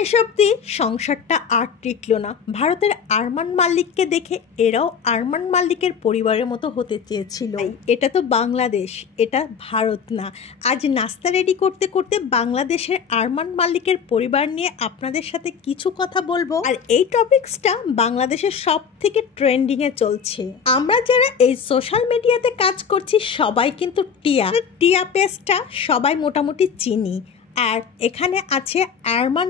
শেষ অবধি সংসারটা আর টিকলো না। ভারতের আরমান মালিককে দেখে এরাও আরমান মালিকের পরিবারের মতো হতে চেয়েছিল। এটা তো বাংলাদেশ, এটা ভারত না। আজ নাস্তা রেডি করতে করতে বাংলাদেশের আরমান মালিকের পরিবার নিয়ে আপনাদের সাথে কিছু কথা বলবো। আর এই টপিকসটা বাংলাদেশের সব থেকে ট্রেন্ডিংয়ে চলছে। আমরা যারা এই সোশ্যাল মিডিয়াতে কাজ করছি সবাই কিন্তু টিয়া পেস্টটা সবাই মোটামুটি চিনি। আর এখানে আছে আরমান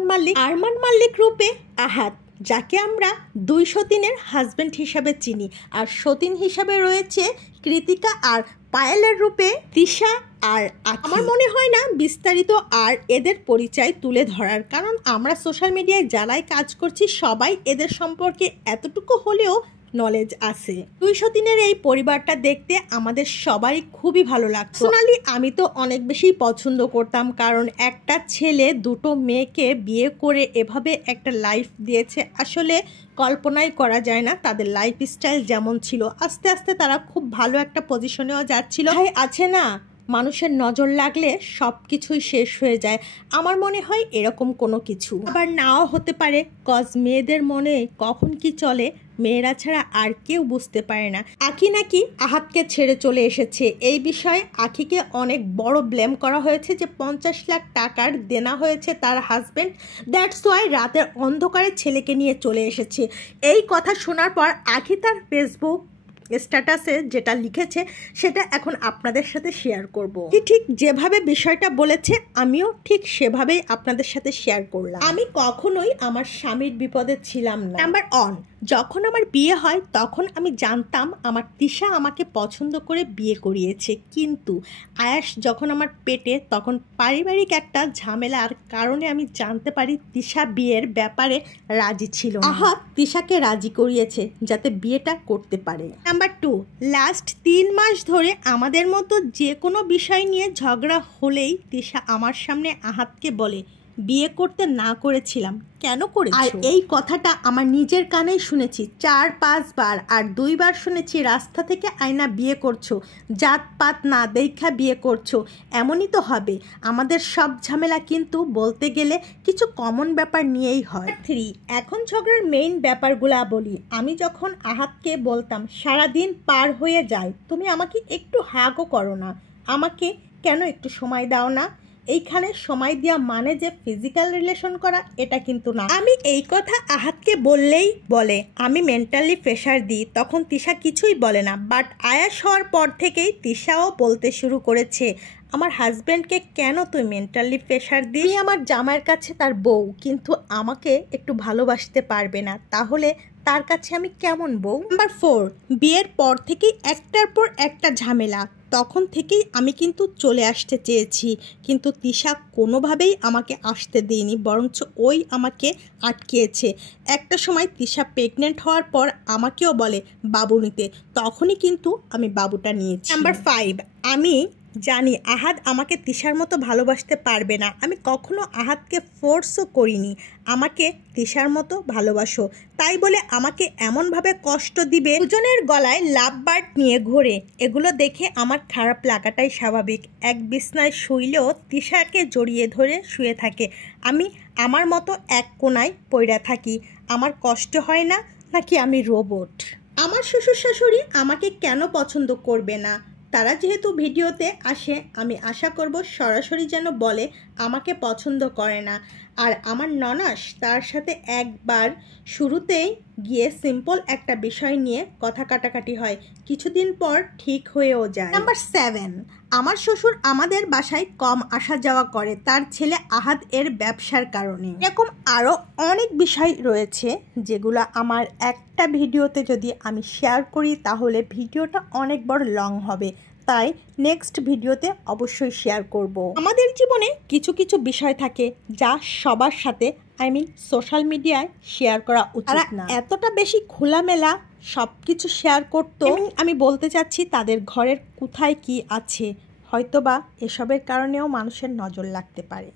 মালিক রূপে আহাদ, যাকে আমরা 203-এর হাজব্যান্ড হিসাবে চিনি। আর সতীন হিসাবে রয়েছে কৃতিকা, আর পায়েলের রূপে তিশা আর আমার মনে হয় না বিস্তারিত আর এদের পরিচয় তুলে ধরার, কারণ আমরা সোশ্যাল মিডিয়ায় যারাই কাজ করছি সবাই এদের সম্পর্কে এতটুকু হলেও নলেজ আছে। 203-এর এই পরিবারটা দেখতে আমাদের সবারই খুবই ভালো লাগতো। পার্সোনালি আমি তো অনেক বেশি পছন্দ করতাম, কারণ একটা ছেলে দুটো মেয়েকে বিয়ে করে এভাবে একটা লাইফ দিয়েছে, আসলে কল্পনাই করা যায় না তাদের লাইফ স্টাইল যেমন ছিল। আস্তে আস্তে তারা খুব ভালো একটা পজিশনেও যাচ্ছিল। ভাই আছে না, মানুষের নজর লাগলে সব কিছুই শেষ হয়ে যায়। আমার মনে হয় এরকম কোনো কিছু আবার নাও হতে পারে, কজ মেয়েদের মনে কখন কি চলে মেয়েরা ছাড়া আর কেউ বুঝতে পারে না। আখি নাকি আহাদকে ছেড়ে চলে এসেছে। এই বিষয়ে আখিকে অনেক বড় ব্লেম করা হয়েছে যে 50 লাখ টাকার দেনা হয়েছে তার হাজব্যান্ড, দ্যাটস ওয়াই রাতের অন্ধকারে ছেলেকে নিয়ে চলে এসেছে। এই কথা শোনার পর আখি তার ফেসবুক স্ট্যাটাসে যেটা লিখেছে সেটা এখন আপনাদের সাথে শেয়ার করব। ঠিক যেভাবে বিষয়টা বলেছে আমিও ঠিক সেভাবেই আপনাদের সাথে শেয়ার করলাম। আমি কখনোই আমার স্বামীর বিপদে ছিলাম না। নাম্বার 1, যখন আমার বিয়ে হয় তখন আমি জানতাম আমার তিশা আমাকে পছন্দ করে বিয়ে করিয়েছে, কিন্তু আয়াস যখন আমার পেটে তখন পারিবারিক একটা ঝামেলার কারণে আমি জানতে পারি তিশা বিয়ের ব্যাপারে রাজি ছিল না। আহাদ তিশাকে রাজি করিয়েছে যাতে বিয়েটা করতে পারে। নাম্বার 2, লাস্ট 3 মাস ধরে আমাদের মতো যে কোনো বিষয় নিয়ে ঝগড়া হলেই তিশা আমার সামনে আহাদকে বলে বিয়ে করতে না করেছিলাম, কেন করেছো? আর এই কথাটা আমার নিজের কানেই শুনেছি 4-5 বার, আর 2 বার শুনেছি রাস্তা থেকে আয়না বিয়ে করছো, জাত পাত না দেখা বিয়ে করছো, এমনই তো হবে। আমাদের সব ঝামেলা কিন্তু বলতে গেলে কিছু কমন ব্যাপার নিয়েই হয়। 3, এখন ঝগড়ার মেইন ব্যাপারগুলা বলি। আমি যখন আহাদকে বলতাম সারাদিন পার হয়ে যায়, তুমি আমাকে একটু হাগও করো না, আমাকে কেন একটু সময় দাও না? এইখানে সময় দেওয়া মানে যে ফিজিক্যাল রিলেশন করা এটা কিন্তু না। আমি এই কথা আহাদকে বললেই বলে আমি মেন্টালি প্রেশার দিই, তখন তিশা কিছুই বলে না। বাট আয়াস হওয়ার পর থেকেই তিশাও বলতে শুরু করেছে আমার হাজব্যান্ডকে কেন তুই মেন্টালি প্রেশার দিস? আমার জামাইয়ের কাছে তার বউ, কিন্তু আমাকে একটু ভালোবাসতে পারবে না, তাহলে তার কাছে আমি কেমন বউ? নাম্বার 4, বিয়ের পর থেকেই একটার পর একটা ঝামেলা। তখন থেকেই আমি কিন্তু চলে আসতে চেয়েছি, কিন্তু তিশা কোনোভাবেই আমাকে আসতে দেয়নি, বরঞ্চ ওই আমাকে আটকিয়েছে। একটা সময় তিশা প্রেগনেন্ট হওয়ার পর আমাকেও বলে বাবু নিতে, তখনই কিন্তু আমি বাবুটা নিয়েছি। নাম্বার 5, আমি জানি আহাদ আমাকে তিশার মতো ভালোবাসতে পারবে না, আমি কখনো আহাদকে ফোর্সও করিনি আমাকে তিশার মতো ভালোবাসো, তাই বলে আমাকে এমনভাবে কষ্ট দিবে। দুজনের গলায় লাভ বার্ড নিয়ে ঘোরে, এগুলো দেখে আমার খারাপ লাগাটাই স্বাভাবিক। এক বিছনায় শুইলেও তিশাকে জড়িয়ে ধরে শুয়ে থাকে, আমি আমার মতো এক কোনায় পইড়া থাকি। আমার কষ্ট হয় না নাকি আমি রোবট? আমার শ্বশুর শাশুড়ি আমাকে কেন পছন্দ করবে না? তারা যেহেতু ভিডিওতে আসে, আমি আশা করব সরাসরি যেন বলে আমাকে পছন্দ করে না। আর আমার ননাস তার সাথে একবার শুরুতেই গিয়ে সিম্পল একটা বিষয় নিয়ে কথা কাটাকাটি হয়, কিছুদিন পর ঠিক হয়েও যায়। নাম্বার 7, আমার শ্বশুর আমাদের বাসায় কম আসা যাওয়া করে তার ছেলে আহাদ এর ব্যবসার কারণে। এরকম আরও অনেক বিষয় রয়েছে যেগুলো আমার একটা ভিডিওতে যদি আমি শেয়ার করি তাহলে ভিডিওটা অনেক বড় লং হবে, তাই নেক্সট ভিডিওতে অবশ্যই শেয়ার করব। আমাদের জীবনে কিছু কিছু বিষয় থাকে যা সবার সাথে সোশ্যাল মিডিয়ায় শেয়ার করা উচিত না। এতটা বেশি খোলামেলা সব কিছু শেয়ার করতো, আমি বলতে চাচ্ছি তাদের ঘরের কোথায় কি আছে, হয়তোবা এসবের কারণেও মানুষের নজর লাগতে পারে।